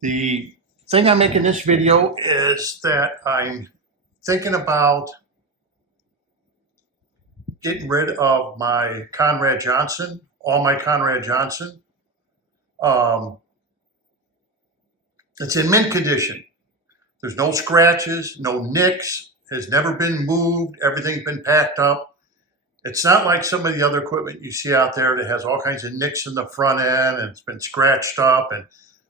The thing I'm making this video is that I'm thinking about getting rid of my Conrad Johnson, all my Conrad Johnson. Um, it's in mint condition. There's no scratches, no nicks, has never been moved, everything's been packed up. It's not like some of the other equipment you see out there that has all kinds of nicks in the front end and it's been scratched up. And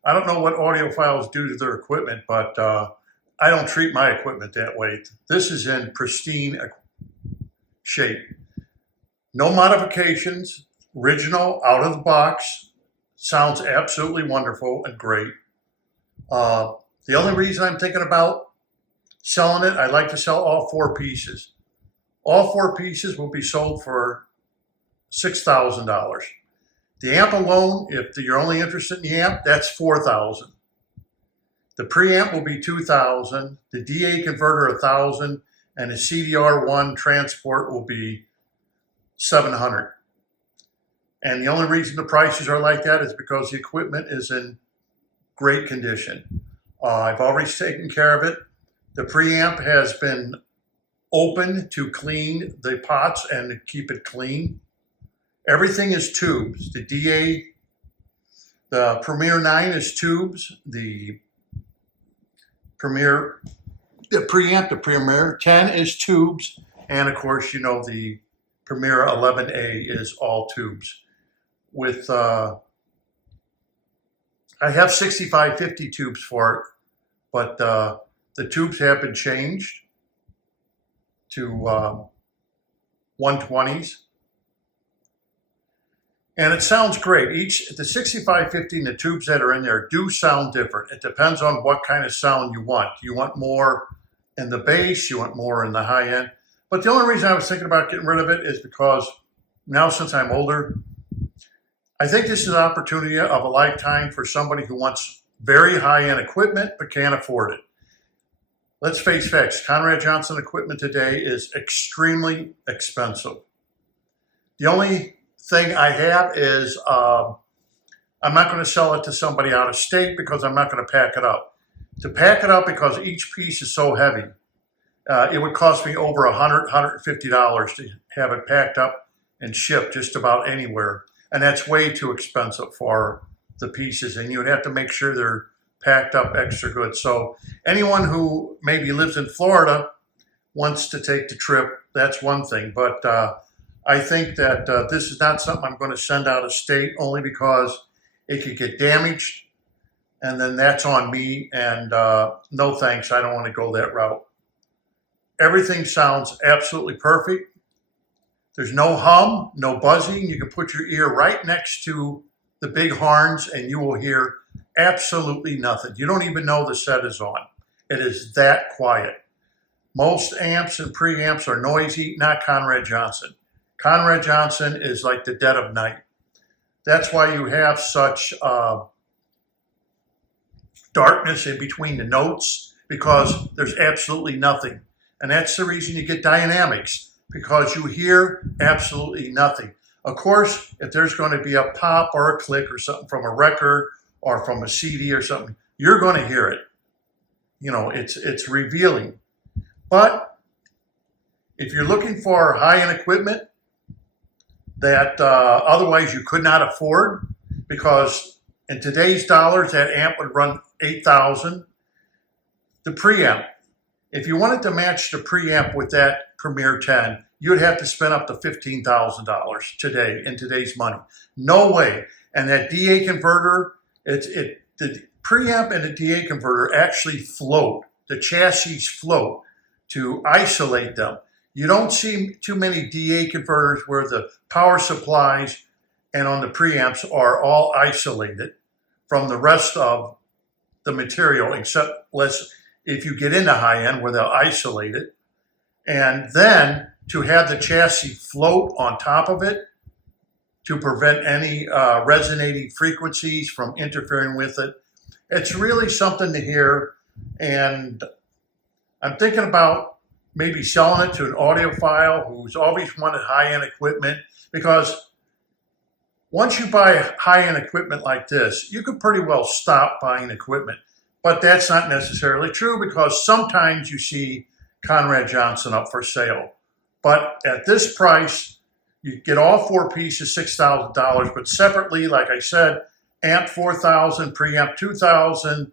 I don't know what audiophiles do to their equipment, but I don't treat my equipment that way. This is in pristine shape. No modifications, original, out of the box. Sounds absolutely wonderful and great. The only reason I'm thinking about selling it, I'd like to sell all four pieces. All four pieces will be sold for $6,000. The amp alone, if you're only interested in the amp, that's $4,000. The preamp will be $2,000. The DA converter $1,000, and the CDR1 transport will be $700. And the only reason the prices are like that is because the equipment is in great condition. I've already taken care of it. The preamp has been open to clean the pots and to keep it clean. Everything is tubes. The DA, the Premier 9 is tubes. The preamp, the Premier 10 is tubes. And of course, you know, the Premier 11A is all tubes. With, I have 6550 tubes for it, but the tubes have been changed to 120s. And it sounds great. The 6550 and the tubes that are in there do sound different. It depends on what kind of sound you want. You want more in the bass, you want more in the high end. But the only reason I was thinking about getting rid of it is because now, since I'm older, I think this is an opportunity of a lifetime for somebody who wants very high-end equipment but can't afford it. Let's face facts, Conrad Johnson equipment today is extremely expensive. The only thing I have is I'm not going to sell it to somebody out of state because I'm not going to pack it up. To pack it up, because each piece is so heavy, it would cost me over $100, $150 to have it packed up and shipped just about anywhere. And that's way too expensive for the pieces. And you would have to make sure they're packed up extra good. So anyone who maybe lives in Florida wants to take the trip, that's one thing. But I think that this is not something I'm going to send out of state, only because it could get damaged. And then that's on me. And no thanks, I don't want to go that route. Everything sounds absolutely perfect. There's no hum, no buzzing. You can put your ear right next to the big horns and you will hear absolutely nothing. You don't even know the set is on. It is that quiet. Most amps and preamps are noisy, not Conrad Johnson. Conrad Johnson is like the dead of night. That's why you have such darkness in between the notes, because there's absolutely nothing. And that's the reason you get dynamics, because you hear absolutely nothing. Of course, if there's going to be a pop or a click or something from a record or from a CD or something, you're going to hear it. You know, it's revealing. But if you're looking for high-end equipment that otherwise you could not afford, because in today's dollars, that amp would run $8,000. The preamp, if you wanted to match the preamp with that Premier 10, you'd have to spend up to $15,000 today in today's money. No way. And that DA converter, the preamp and the DA converter actually float. The chassis float to isolate them. You don't see too many DA converters where the power supplies and on the preamps are all isolated from the rest of the material, except if you get into high end where they'll isolate it. And then to have the chassis float on top of it to prevent any resonating frequencies from interfering with it. It's really something to hear. And I'm thinking about maybe selling it to an audiophile who's always wanted high-end equipment, because Once you buy high-end equipment like this, you could pretty well stop buying equipment. But that's not necessarily true because sometimes you see Conrad Johnson up for sale. But at this price, you get all four pieces, $6,000, but separately, like I said, amp $4,000, preamp $2,000,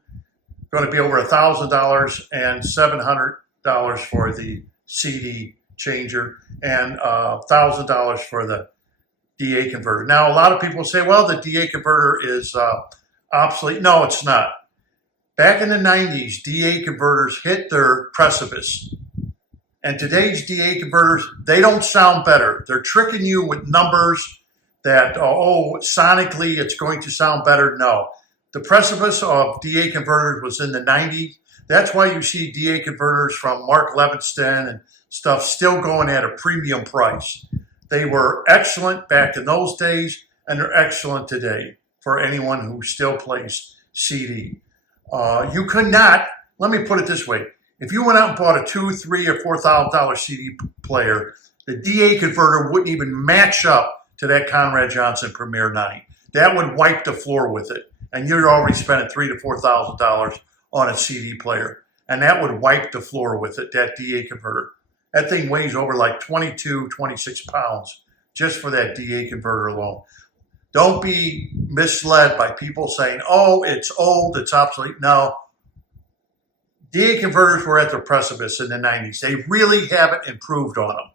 going to be over $1,000 and $700 for the CD changer and $1,000 for the DA converter. Now, a lot of people say, well, the DA converter is obsolete. No, it's not. Back in the 90s, DA converters hit their precipice. And today's DA converters, they don't sound better. They're tricking you with numbers that, oh, sonically it's going to sound better. No. The precipice of DA converters was in the 90s. That's why you see DA converters from Mark Levinston and stuff still going at a premium price. They were excellent back in those days, and they're excellent today for anyone who still plays CD. You could not, let me put it this way, if you went out and bought a $2,000, $3,000, or $4,000 CD player, the DA converter wouldn't even match up to that Conrad Johnson Premier 9. That would wipe the floor with it, and you'd already spent $3,000 to $4,000 on a CD player, and that would wipe the floor with it, that DA converter. That thing weighs over like 22, 26 pounds just for that DA converter alone. Don't be misled by people saying, oh, it's old, it's obsolete. No. DA converters were at their precipice in the 90s. They really haven't improved on them.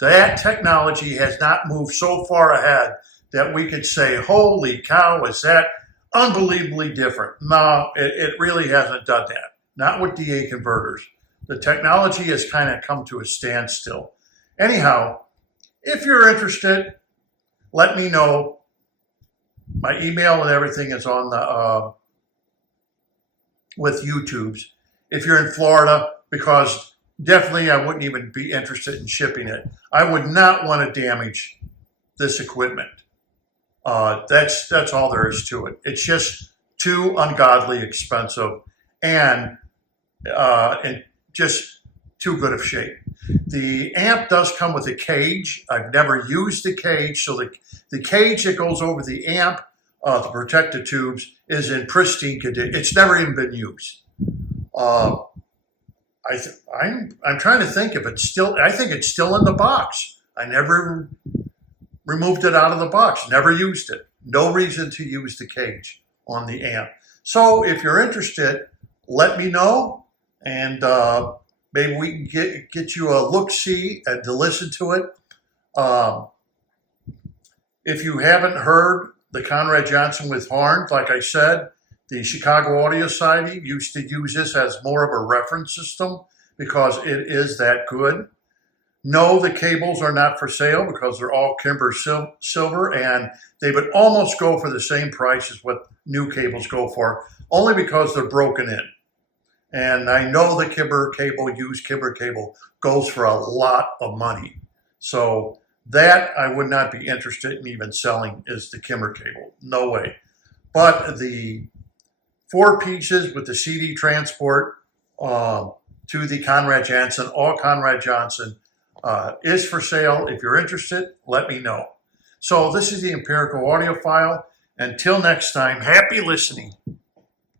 That technology has not moved so far ahead that we could say, holy cow, is that unbelievably different? No, it really hasn't done that. Not with DA converters. The technology has kind of come to a standstill. Anyhow, if you're interested, let me know. My email and everything is on the with YouTube's. If you're in Florida, because definitely I wouldn't even be interested in shipping it. I would not want to damage this equipment. That's all there is to it. It's just too ungodly expensive and just too good of shape. The amp does come with a cage. I've never used the cage, so the cage that goes over the amp to protect the tubes is in pristine condition. It's never even been used. I'm trying to think if it's still. I think it's still in the box. I never removed it out of the box. Never used it. No reason to use the cage on the amp. So if you're interested, let me know, and maybe we can get you a look-see and to listen to it. If you haven't heard the Conrad Johnson with horns, like I said, the Chicago Audio Society used to use this as more of a reference system because it is that good. No, the cables are not for sale because they're all Kimber silver, and they would almost go for the same price as what new cables go for, only because they're broken in. And I know the Kimber cable, used Kimber cable, goes for a lot of money. So that I would not be interested in even selling is the Kimber cable. No way. But the four pieces with the CD transport to the Conrad Johnson, all Conrad Johnson, is for sale. If you're interested, let me know. So this is the Empirical Audiophile. Until next time, happy listening.